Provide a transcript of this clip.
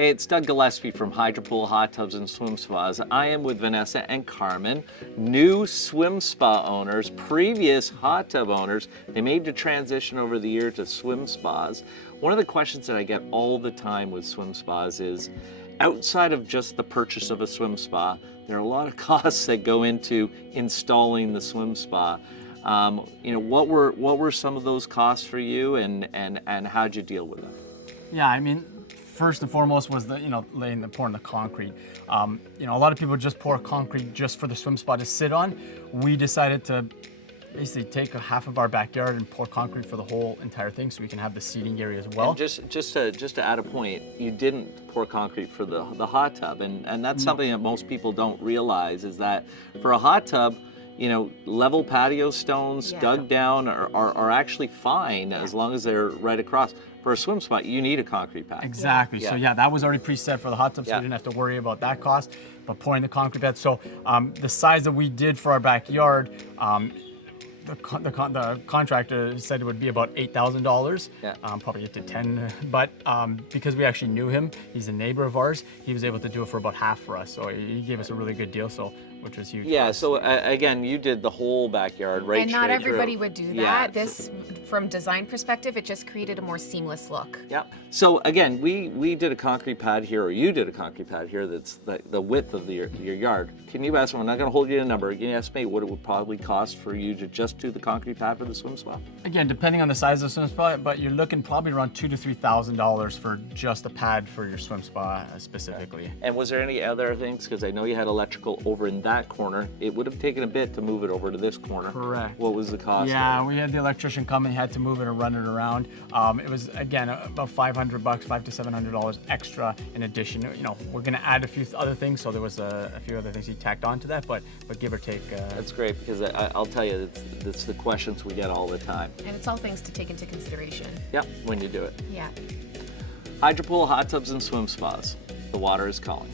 Hey, it's Doug Gillespie from Hydropool Hot Tubs and Swim Spas. I am with Vanessa and Carmen, new swim spa owners, previous hot tub owners. They made the transition over the year to swim spas. One of the questions that I get all the time with swim spas is, outside of just the purchase of a swim spa, there are a lot of costs that go into installing the swim spa. What were some of those costs for you, and how'd you deal with them? Yeah, I mean, first and foremost was pouring the concrete. A lot of people just pour concrete just for the swim spa to sit on. We decided to basically take half of our backyard and pour concrete for the whole entire thing, so we can have the seating area as well. And just to add a point, you didn't pour concrete for the hot tub, and that's something that most people don't realize, is that for a hot tub, level patio stones dug down are actually fine as long as they're right across. For a swim spot, you need a concrete pad. Exactly. So yeah, that was already preset for the hot tub, so we didn't have to worry about that cost. But pouring the concrete pad, so the size that we did for our backyard, the contractor said it would be about $8,000. Probably get to 10, but because we actually knew him, he's a neighbor of ours, he was able to do it for about half for us. So he gave us a really good deal, which was huge. Yeah, so again, you did the whole backyard, right? And not everybody would do that. Yeah. This, from design perspective, it just created a more seamless look. Yeah. So again, we did a concrete pad here, or you did a concrete pad here that's the width of your yard. Can you estimate, I'm not gonna hold you to a number, can you estimate what it would probably cost for you to just do the concrete pad for the swim spa? Again, depending on the size of the swim spa, but you're looking probably around $2,000 to $3,000 for just a pad for your swim spa specifically. And was there any other things? Because I know you had electrical over in that corner. It would have taken a bit to move it over to this corner. Correct. What was the cost? Yeah, we had the electrician come and he had to move it and run it around. It was, again, about $500, $500 to $700 extra in addition. We're gonna add a few other things, so there was a few other things he tacked onto that, but give or take. That's great, because I'll tell you, it's the questions we get all the time. And it's all things to take into consideration. Yep, when you do it. Yeah. Hydropool Hot Tubs and Swim Spas. The water is calling.